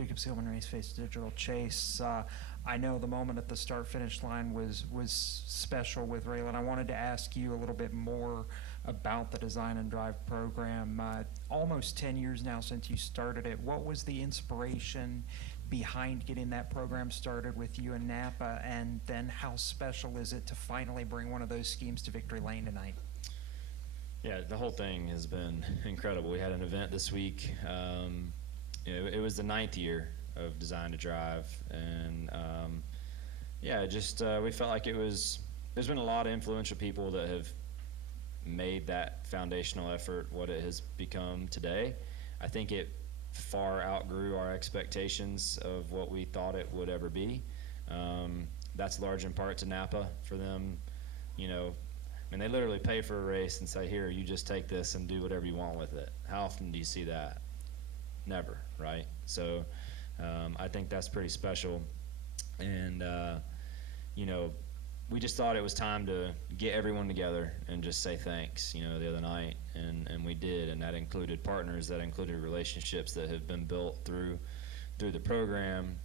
Jacob Seelman, Raceface Digital. Chase, I know the moment at the start-finish line was special with Raylan. I wanted to ask you a little bit more about the Design and Drive program. Almost 10 years now since you started it. What was the inspiration behind getting that program started with you and Napa, and then how special is it to finally bring one of those schemes to victory lane tonight? Yeah, the whole thing has been incredible. We had an event this week. It was the 9th year of Design to Drive, and yeah, just we felt like there's been a lot of influential people that have made that foundational effort what it has become today. I think it far outgrew our expectations of what we thought it would ever be. That's large in part to Napa for them, they literally pay for a race and say, here, you just take this and do whatever you want with it. How often do you see that? Never, right? So I think that's pretty special. And, we just thought it was time to get everyone together and just say thanks, the other night. And we did, and that included partners, that included relationships that have been built through the program.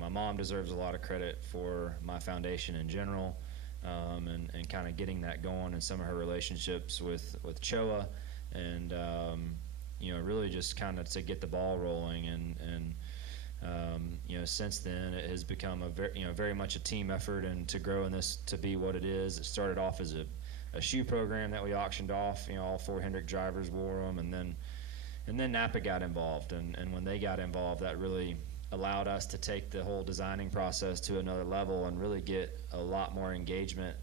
My mom deserves a lot of credit for my foundation in general. And kind of getting that going, and some of her relationships with Choa, and really just kind of to get the ball rolling, and since then it has become a very much a team effort, and to grow in this to be what it is. It started off as a shoe program that we auctioned off. All 4 Hendrick drivers wore them, and then Napa got involved, and when they got involved, that really allowed us to take the whole designing process to another level and really get a lot more engagement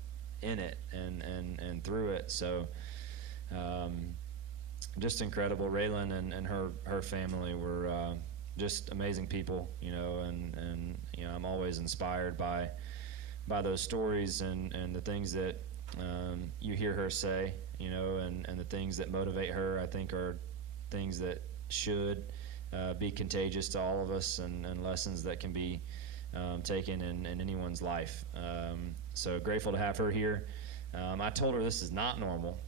in it and through it. So just incredible. Raylan and her family were just amazing people, and I'm always inspired by those stories and the things that you hear her say, and the things that motivate her, I think, are things that should be contagious to all of us, and lessons that can be taken in anyone's life. So grateful to have her here. I told her this is not normal,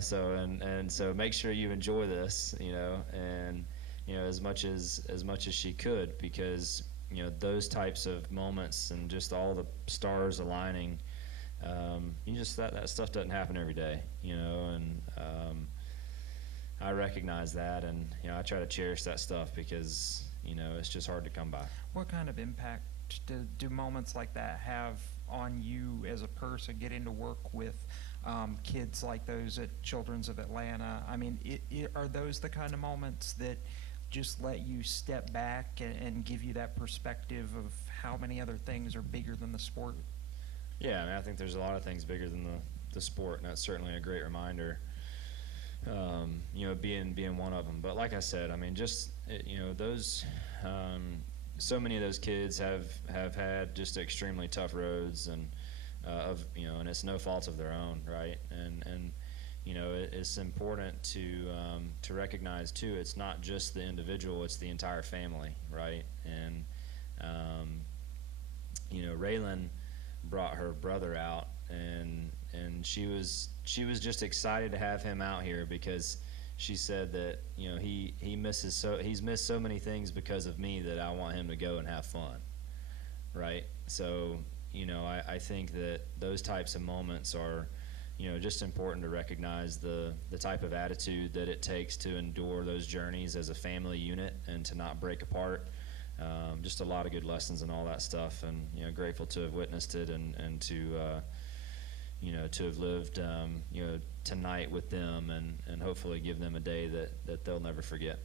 so make sure you enjoy this, and as much as she could, because those types of moments and just all the stars aligning, that stuff doesn't happen every day, and I recognize that, and I try to cherish that stuff, because it's just hard to come by. What kind of impact do moments like that have on you as a person, getting to work with kids like those at Children's of Atlanta? I mean, are those the kind of moments that just let you step back and give you that perspective of how many other things are bigger than the sport? Yeah, I think there's a lot of things bigger than the sport, and that's certainly a great reminder. Being one of them. But like I said, those so many of those kids have had just extremely tough roads, and and it's no fault of their own, right? And it's important to recognize too, it's not just the individual, it's the entire family, right? And Raylan brought her brother out, and she was just excited to have him out here, because she said that he's missed so many things because of me, that I want him to go and have fun, right? So I think that those types of moments are just important to recognize the type of attitude that it takes to endure those journeys as a family unit and to not break apart. Just a lot of good lessons and all that stuff, and grateful to have witnessed it, and to to have lived tonight with them, and hopefully give them a day that they'll never forget.